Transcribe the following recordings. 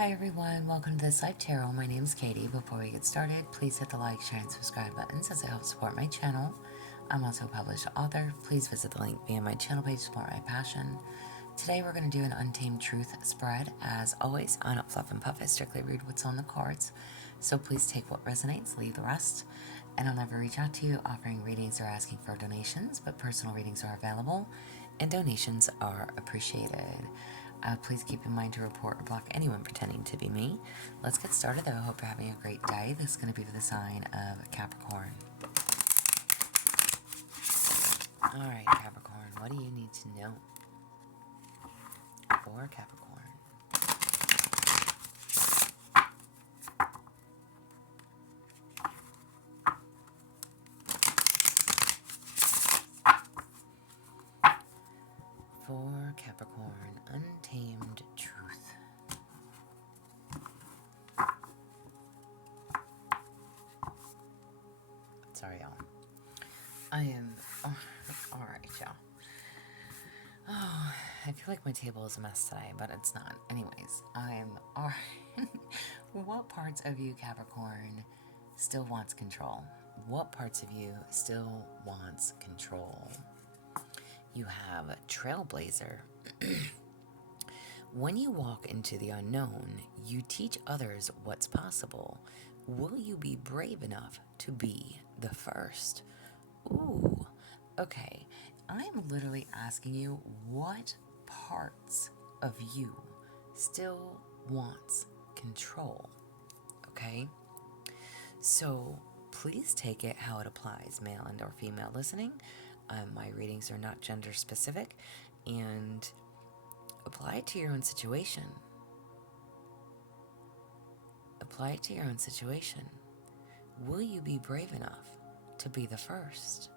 Hi everyone, welcome to this live tarot. My name is Katie. Before we get started, please hit the like, share, and subscribe buttons as it helps support my channel. I'm also a published author. Please visit the link via my channel page to support my passion. Today we're going to do an Untamed Truth spread. As always, I don't fluff and puff, I strictly read what's on the cards. So please take what resonates, leave the rest. And I'll never reach out to you offering readings or asking for donations, but personal readings are available and donations are appreciated. Please keep in mind to report or block anyone pretending to be me. Let's get started though. I hope you're having a great day. This is going to be for the sign of Capricorn. Alright, Capricorn, what do you need to know for Capricorn? For Capricorn, Untamed Truth. Sorry, y'all. I am... Oh, alright, y'all. Oh, I feel like my table is a mess today, but it's not. Anyways, what parts of you, Capricorn, still wants control? What parts of you still wants control? You have Trailblazer. When you walk into the unknown, you teach others what's possible. Will you be brave enough to be the first? Ooh, okay. I'm literally asking you what parts of you still wants control, okay? So please take it how it applies, male and or female listening. My readings are not gender specific, and apply it to your own situation. Apply it to your own situation. Will you be brave enough to be the first?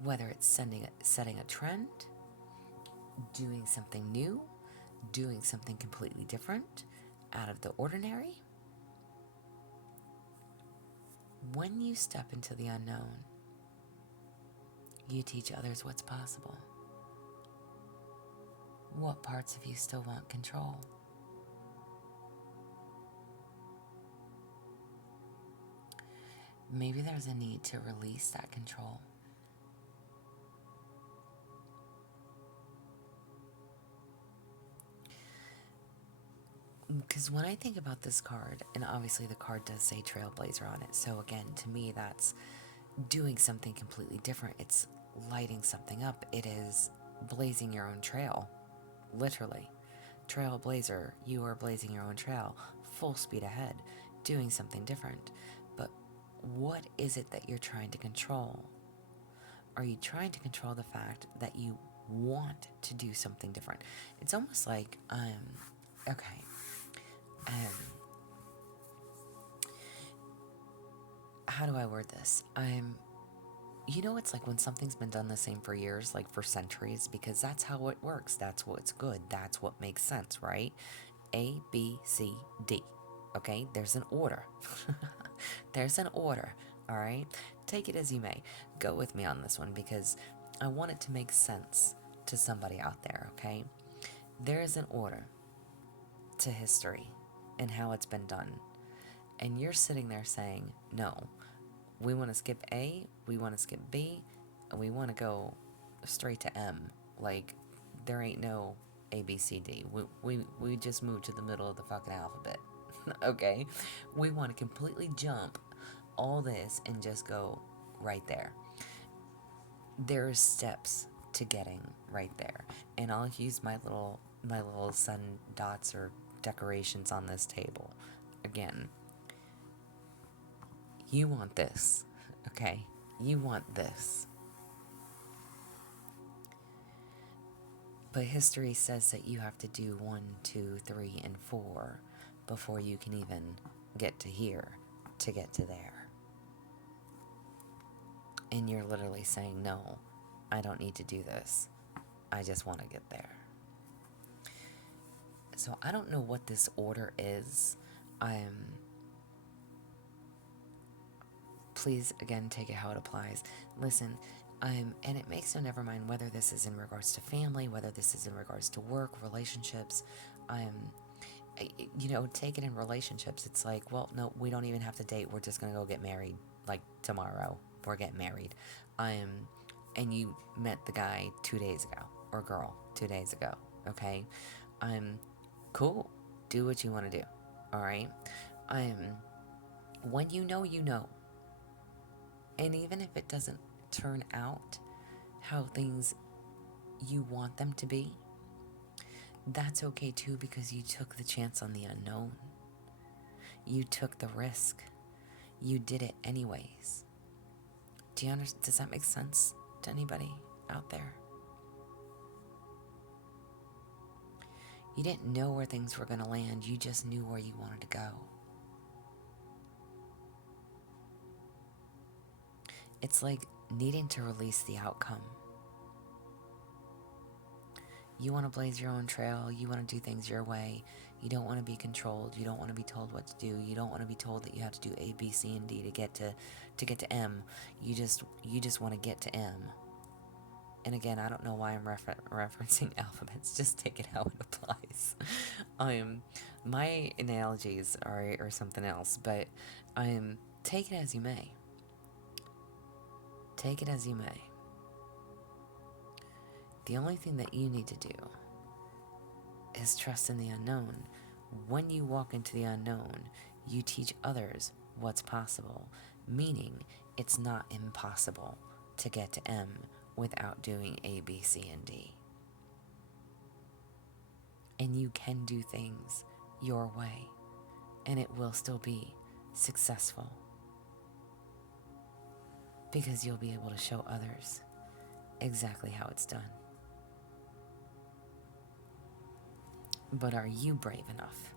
Whether it's setting a trend, doing something new, doing something completely different, out of the ordinary. When you step into the unknown, you teach others what's possible. What parts of you still want control? Maybe there's a need to release that control. Because when I think about this card, and obviously the card does say Trailblazer on it, so again, to me that's doing something completely different. It's lighting something up. It is blazing your own trail, literally. Trailblazer, you are blazing your own trail, full speed ahead, doing something different. But what is it that you're trying to control? Are you trying to control the fact that you want to do something different? It's almost like, okay. How do I word this? You know, it's like when something's been done the same for years, like for centuries, because that's how it works. That's what's good. That's what makes sense, right? A, B, C, D. Okay? There's an order. There's an order, all right? Take it as you may. Go with me on this one because I want it to make sense to somebody out there, okay? There is an order to history and how it's been done. And you're sitting there saying, no, we want to skip A, we want to skip B, and we want to go straight to M. Like, there ain't no A, B, C, D. We just moved to the middle of the fucking alphabet. Okay? We want to completely jump all this and just go right there. There's steps to getting right there. And I'll use my little sun dots or decorations on this table. Again, you want this, okay? You want this. But history says that you have to do 1, 2, 3, and 4 before you can even get to here to get to there. And you're literally saying, no, I don't need to do this. I just want to get there. So I don't know what this order is. Please, again, take it how it applies. Listen, And it makes no never mind whether this is in regards to family, whether this is in regards to work, relationships. Um, take it in relationships. It's like, well, no, we don't even have to date. We're just gonna go get married. Like tomorrow, we're getting married. Um, and you met the guy 2 days ago, or girl 2 days ago. Okay, um, cool. Do what you want to do. All right. Um, when you know, and even if it doesn't turn out how things you want them to be, that's okay too, because you took the chance on the unknown. You took the risk. You did it anyways. Do you understand? Does that make sense to anybody out there? You didn't know where things were going to land. You just knew where you wanted to go. It's like needing to release the outcome. You want to blaze your own trail. You want to do things your way. You don't want to be controlled. You don't want to be told what to do. You don't want to be told that you have to do A, B, C, and D to get to M. You just want to get to M. And again, I don't know why I'm referencing alphabets. Just take it how it applies. My analogies are something else, but take it as you may. Take it as you may. The only thing that you need to do is trust in the unknown. When you walk into the unknown, you teach others what's possible, meaning it's not impossible to get to M without doing A, B, C, and D. And you can do things your way, and it will still be successful, because you'll be able to show others exactly how it's done. But are you brave enough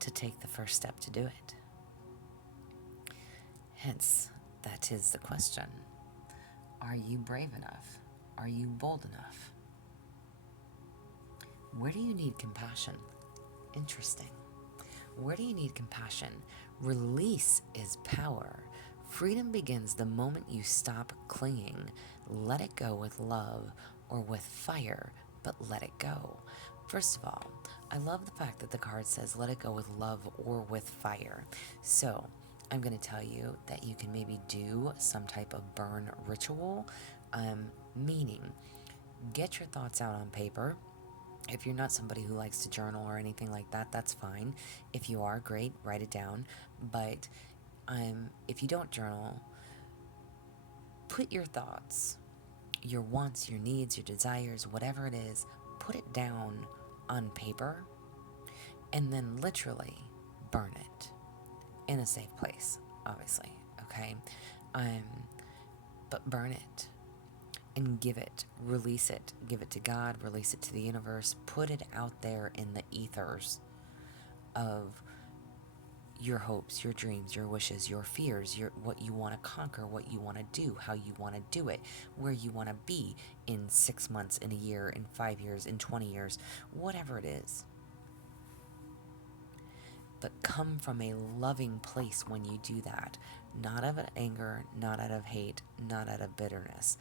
to take the first step to do it? Hence, that is the question. Are you brave enough? Are you bold enough? Where do you need compassion? Interesting. Where do you need compassion? Release is power. Freedom begins the moment you stop clinging. Let it go with love or with fire, but let it go. First of all, I love the fact that the card says let it go with love or with fire. So I'm going to tell you that you can maybe do some type of burn ritual, meaning get your thoughts out on paper. If you're not somebody who likes to journal or anything like that, that's fine. If you are, great, write it down. But if you don't journal, put your thoughts, your wants, your needs, your desires, whatever it is, put it down on paper, and then literally burn it in a safe place, obviously, okay? But burn it and release it, give it to God, release it to the universe, put it out there in the ethers of your hopes, your dreams, your wishes, your fears, what you want to conquer, what you want to do, how you want to do it, where you want to be in 6 months, in a year, in 5 years, in 20 years, whatever it is. But come from a loving place when you do that, not out of anger, not out of hate, not out of bitterness.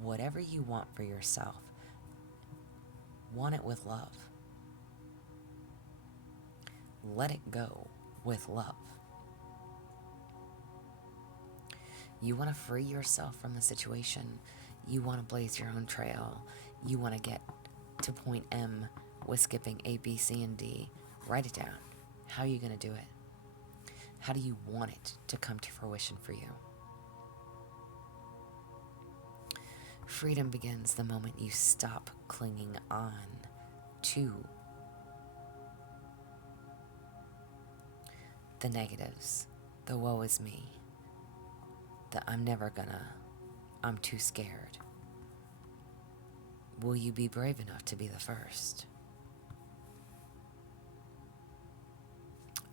Whatever you want for yourself, want it with love. Let it go with love. You want to free yourself from the situation. You want to blaze your own trail. You want to get to point M with skipping A, B, C, and D. Write it down. How are you going to do it? How do you want it to come to fruition for you? Freedom begins the moment you stop clinging on to the negatives, the woe is me, the I'm never gonna, I'm too scared. Will you be brave enough to be the first?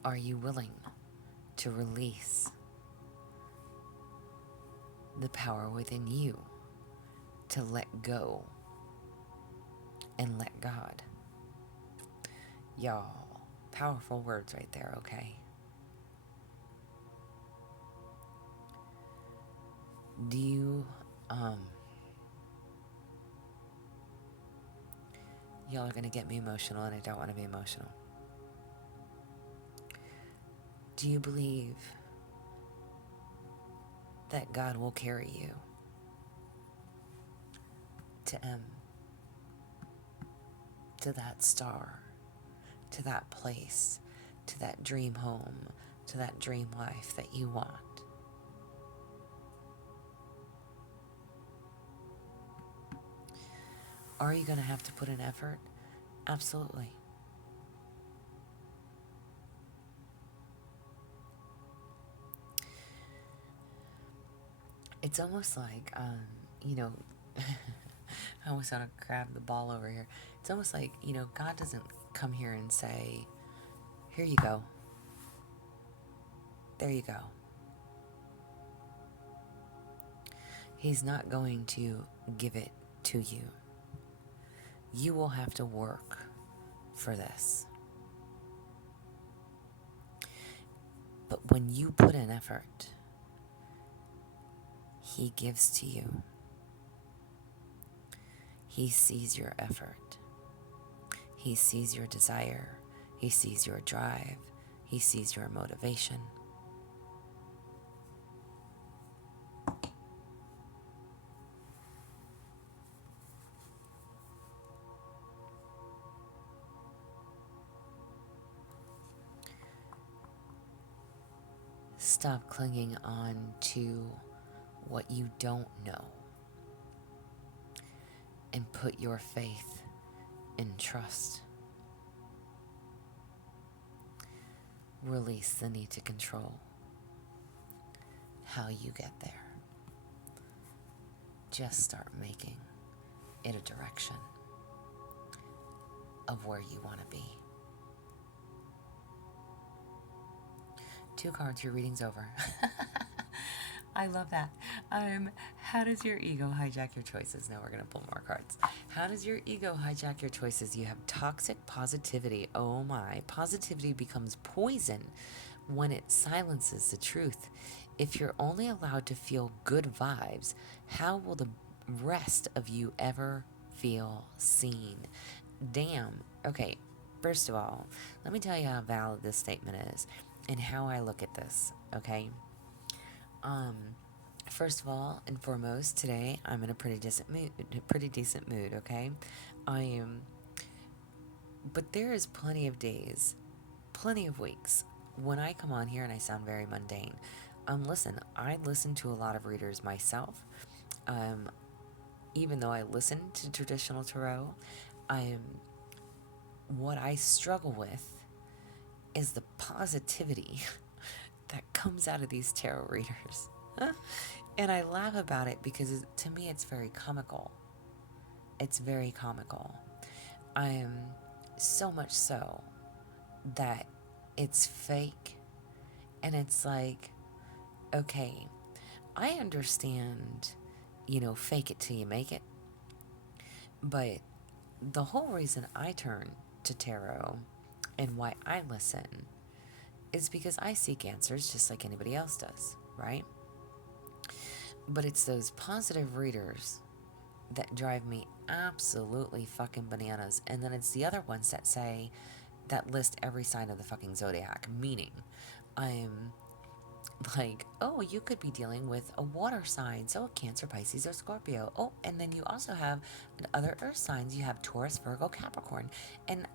Are you willing to release the power within you to let go and let God? Y'all, powerful words right there, okay? Um, y'all are going to get me emotional, and I don't want to be emotional. Do you believe that God will carry you to to that star, to that place, to that dream home, to that dream life that you want? Are you going to have to put in effort? Absolutely. It's almost like, you know, I almost want to grab the ball over here. It's almost like, God doesn't come here and say, here you go. There you go. He's not going to give it to you. You will have to work for this. But when you put in effort, He gives to you. He sees your effort. He sees your desire. He sees your drive. He sees your motivation. Stop clinging on to what you don't know and put your faith in trust. Release the need to control how you get there. Just start making it a direction of where you want to be. 2 cards, your reading's over. I love that. How does your ego hijack your choices? Now we're going to pull more cards. How does your ego hijack your choices? You have toxic positivity. Oh my. Positivity becomes poison when it silences the truth. If you're only allowed to feel good vibes, how will the rest of you ever feel seen? Damn. Okay, first of all, let me tell you how valid this statement is and how I look at this, okay? First of all and foremost, today I'm in a pretty decent mood, okay? I am, but there is plenty of days, plenty of weeks when I come on here and I sound very mundane. Listen, I listen to a lot of readers myself. Even though I listen to traditional tarot, what I struggle with is the positivity that comes out of these tarot readers. And I laugh about it because to me it's very comical. It's very comical. So much so that it's fake. And it's like, okay, I understand, fake it till you make it. But the whole reason I turn to tarot and why I listen is because I seek answers just like anybody else does, right? But it's those positive readers that drive me absolutely fucking bananas. And then it's the other ones that list every sign of the fucking zodiac, meaning I'm like, oh, you could be dealing with a water sign, so a Cancer, Pisces, or Scorpio. Oh, and then you also have other earth signs. You have Taurus, Virgo, Capricorn. And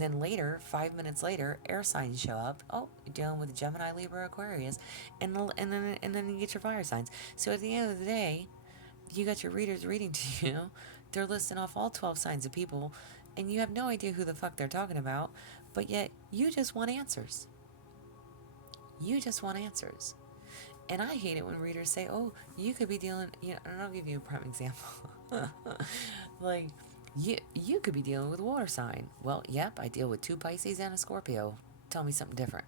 then later, 5 minutes later, air signs show up. Oh, you're dealing with Gemini, Libra, Aquarius. And then you get your fire signs. So at the end of the day, you got your readers reading to you. They're listing off all 12 signs of people, and you have no idea who the fuck they're talking about, but yet you just want answers. You just want answers. And I hate it when readers say, oh, you could be dealing, and I'll give you a prime example. Like, you could be dealing with a water sign. Well, yep, I deal with 2 Pisces and a Scorpio. Tell me something different.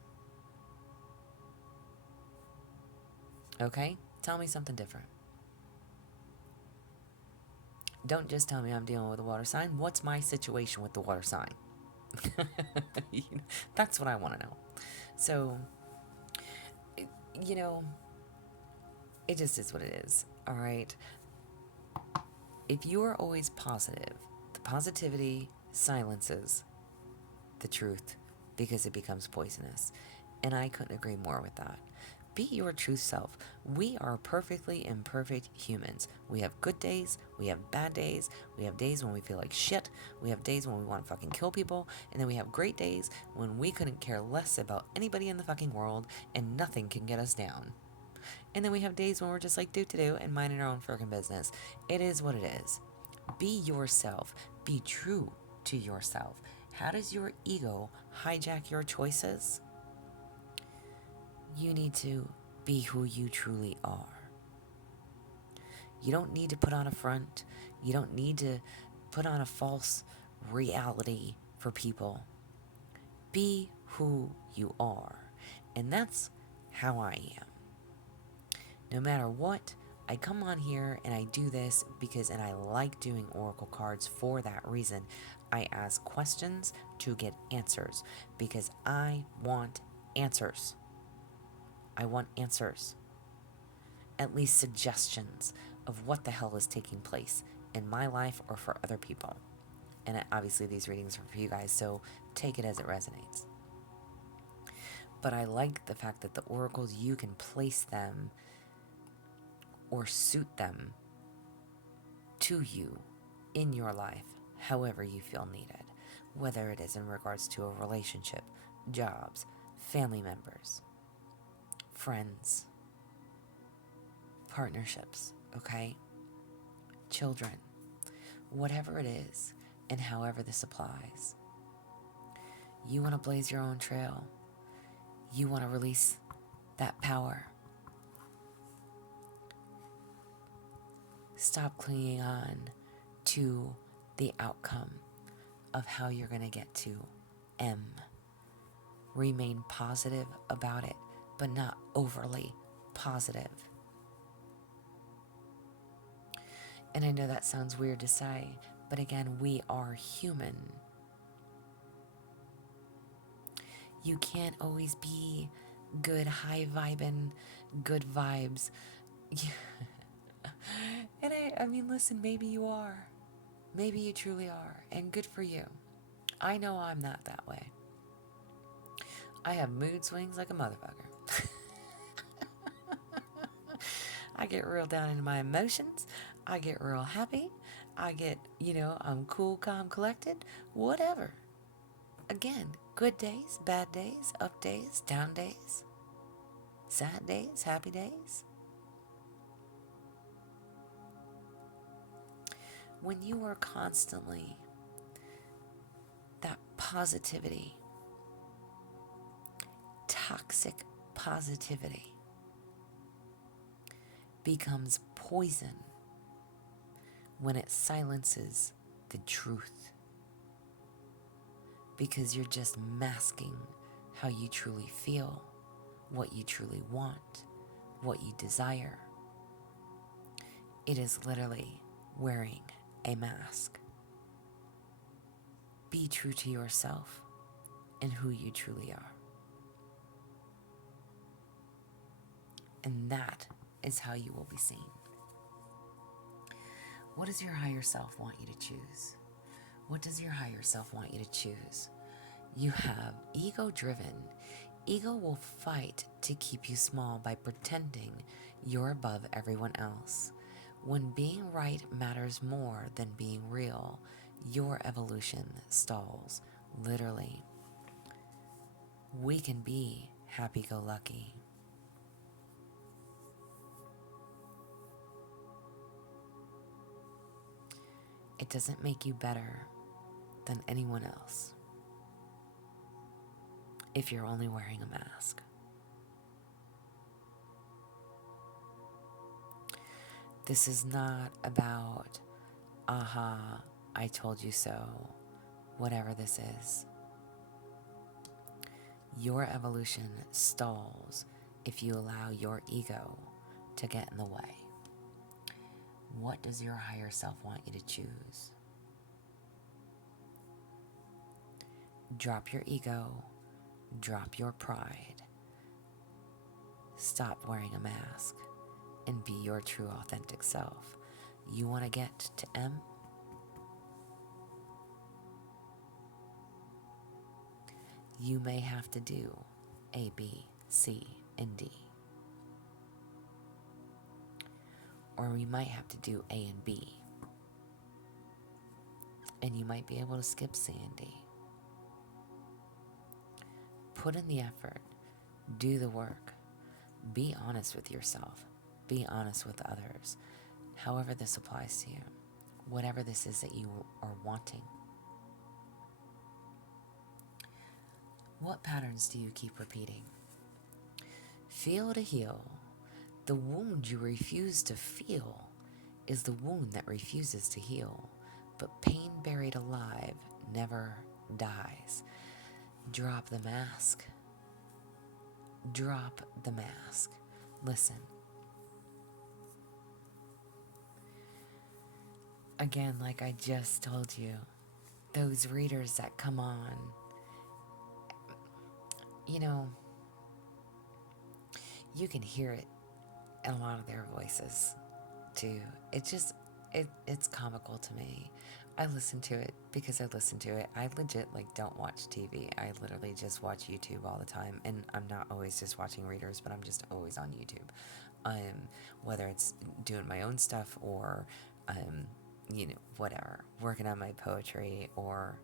Okay? Tell me something different. Don't just tell me I'm dealing with a water sign. What's my situation with the water sign? That's what I want to know. So, it just is what it is. All right. If you are always positive, the positivity silences the truth because it becomes poisonous. And I couldn't agree more with that. Be your true self. We are perfectly imperfect humans. We have good days, we have bad days, we have days when we feel like shit, we have days when we want to fucking kill people, and then we have great days when we couldn't care less about anybody in the fucking world and nothing can get us down. And then we have days when we're just like do and minding our own fucking business. It is what it is. Be yourself. Be true to yourself. How does your ego hijack your choices? You need to be who you truly are. You don't need to put on a front. You don't need to put on a false reality for people. Be who you are. And that's how I am. No matter what, I come on here and I do this and I like doing oracle cards for that reason. I ask questions to get answers because I want answers. I want answers. At least suggestions of what the hell is taking place in my life or for other people. And obviously these readings are for you guys, so take it as it resonates. But I like the fact that the oracles, you can place them or suit them to you in your life however you feel needed, whether it is in regards to a relationship, jobs, family members, friends, partnerships, okay? Children, whatever it is, and however this applies. You want to blaze your own trail. You want to release that power. Stop clinging on to the outcome of how you're going to get to M. Remain positive about it, but not overly positive. And I know that sounds weird to say, but again, we are human. You can't always be good, high vibing, good vibes. And I mean, listen, maybe you are. Maybe you truly are, and good for you. I know I'm not that way. I have mood swings like a motherfucker. I get real down into my emotions. I get real happy. I get, I'm cool, calm, collected, whatever. Again, good days, bad days, up days, down days, sad days, happy days. When you are constantly that positivity, toxic positivity becomes poison when it silences the truth, because you're just masking how you truly feel, what you truly want, what you desire. It is literally wearing a mask. Be true to yourself and who you truly are. And that is how you will be seen. What does your higher self want you to choose? What does your higher self want you to choose? You have ego-driven. Ego will fight to keep you small by pretending you're above everyone else. When being right matters more than being real, your evolution stalls, literally. We can be happy-go-lucky. It doesn't make you better than anyone else if you're only wearing a mask. This is not about, aha, I told you so, whatever this is. Your evolution stalls if you allow your ego to get in the way. What does your higher self want you to choose? Drop your ego, drop your pride. Stop wearing a mask and be your true authentic self. You want to get to M? You may have to do A, B, C, and D. Or we might have to do A and B. And you might be able to skip C and D. Put in the effort. Do the work. Be honest with yourself. Be honest with others. However this applies to you. Whatever this is that you are wanting. What patterns do you keep repeating? Feel to heal. The wound you refuse to feel is the wound that refuses to heal. But pain buried alive never dies. Drop the mask. Drop the mask. Listen. Again, like I just told you, those readers that come on, you know, you can hear it in a lot of their voices too. It's comical to me. I listen to it because I listen to it. I legit don't watch TV. I literally just watch YouTube all the time, and I'm not always just watching readers, but I'm just always on YouTube. Whether it's doing my own stuff or whatever, working on my poetry or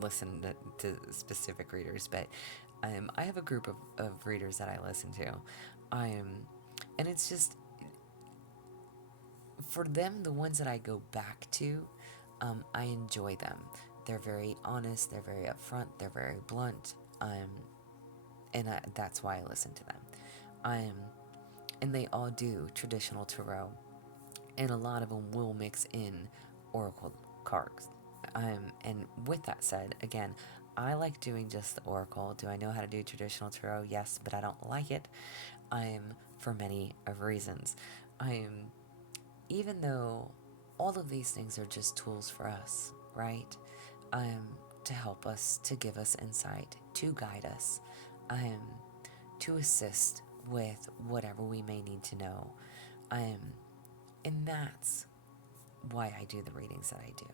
listen to specific readers, but I have a group of readers that I listen to, and it's just, for them, the ones that I go back to, I enjoy them. They're very honest, they're very upfront, they're very blunt, and that's why I listen to them. And they all do traditional tarot, and a lot of them will mix in oracle cards. And with that said, again, I like doing just the oracle. Do I know how to do traditional tarot? Yes, but I don't like it. For many of reasons. Even though all of these things are just tools for us, right? To help us, to give us insight, to guide us, to assist with whatever we may need to know. And that's why I do the readings that I do.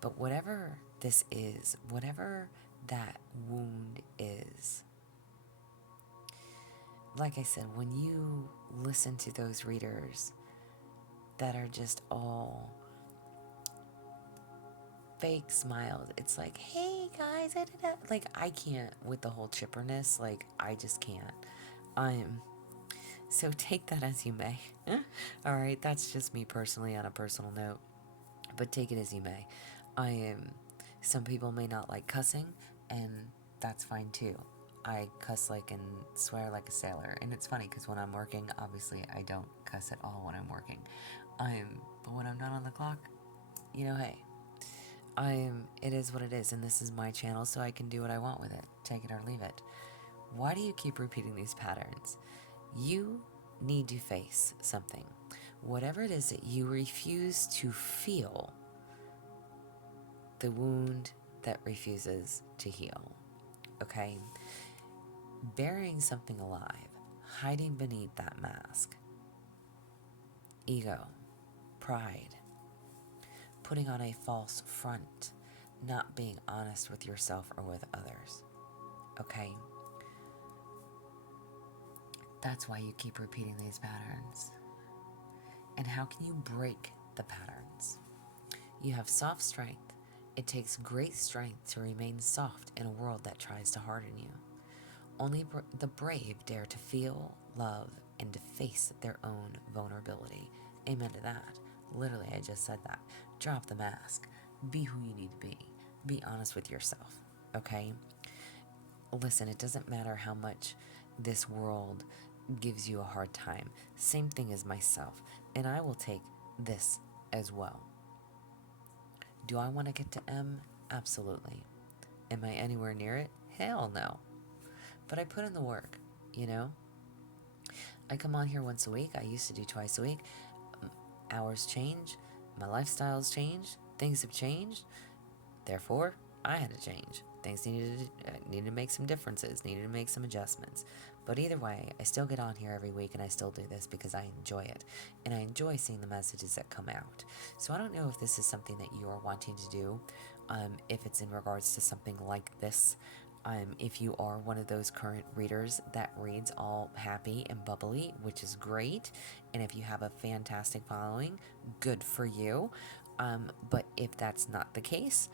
But whatever this is, whatever that wound is, like I said, when you listen to those readers that are just all fake smiles, it's like, hey guys, I can't with the whole chipperness, I just can't. So take that as you may. Alright, that's just me personally on a personal note, but take it as you may. Some people may not like cussing, and that's fine too. I cuss and swear like a sailor, and it's funny because when I'm working, obviously I don't cuss at all when I'm working. But when I'm not on the clock, hey, it is what it is, and this is my channel, so I can do what I want with it. Take it or leave it. Why do you keep repeating these patterns? You need to face something. Whatever it is that you refuse to feel, the wound that refuses to heal. Okay? Burying something alive, hiding beneath that mask. Ego, pride, putting on a false front, not being honest with yourself or with others. Okay? That's why you keep repeating these patterns. And how can you break the patterns? You have soft strength. It takes great strength to remain soft in a world that tries to harden you. Only the brave dare to feel, love, and to face their own vulnerability. Amen to that. Literally, I just said that. Drop the mask. Be who you need to be. Be honest with yourself. Okay? Listen, it doesn't matter how much this world gives you a hard time. Same thing as myself. And I will take this as well. Do I want to get to M? Absolutely. Am I anywhere near it? Hell no. But I put in the work, I come on here once a week. I used to do twice a week. Hours change. My lifestyle's changed. Things have changed. Therefore, I had to change. Things needed to make some differences, needed to make some adjustments. But either way, I still get on here every week and I still do this because I enjoy it. And I enjoy seeing the messages that come out. So I don't know if this is something that you are wanting to do, if it's in regards to something like this. If you are one of those current readers that reads all happy and bubbly, which is great, and if you have a fantastic following, good for you. But if that's not the case,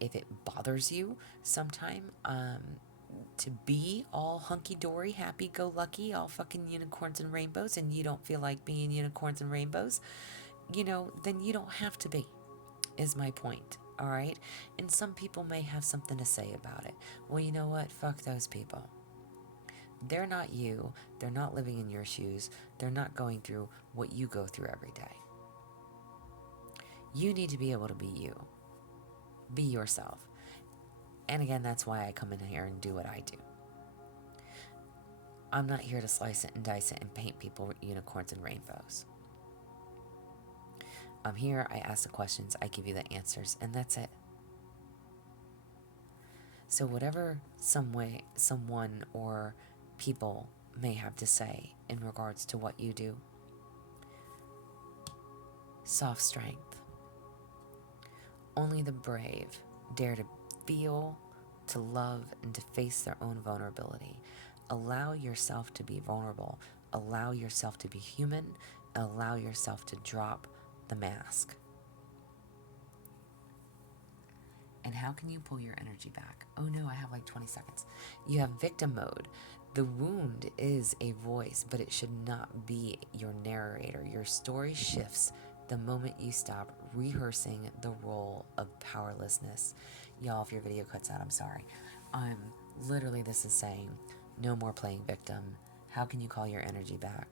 if it bothers you sometime, to be all hunky dory, happy go lucky, all fucking unicorns and rainbows, and you don't feel like being unicorns and rainbows, then you don't have to be, is my point. All right. And some people may have something to say about it. Well, you know what? Fuck those people. They're not you. They're not living in your shoes. They're not going through what you go through every day. You need to be able to be you. Be yourself. And again, that's why I come in here and do what I do. I'm not here to slice it and dice it and paint people with unicorns and rainbows. I'm here, I ask the questions, I give you the answers, and that's it. So whatever someone or people may have to say in regards to what you do, soft strength. Only the brave dare to feel, to love, and to face their own vulnerability. Allow yourself to be vulnerable. Allow yourself to be human. Allow yourself to drop the mask. And how can you pull your energy back? Oh no, I have like 20 seconds. You have victim mode. The wound is a voice, but it should not be your narrator. Your story shifts the moment you stop rehearsing the role of powerlessness. Y'all, if your video cuts out, I'm sorry. Literally, this is saying, no more playing victim. How can you call your energy back?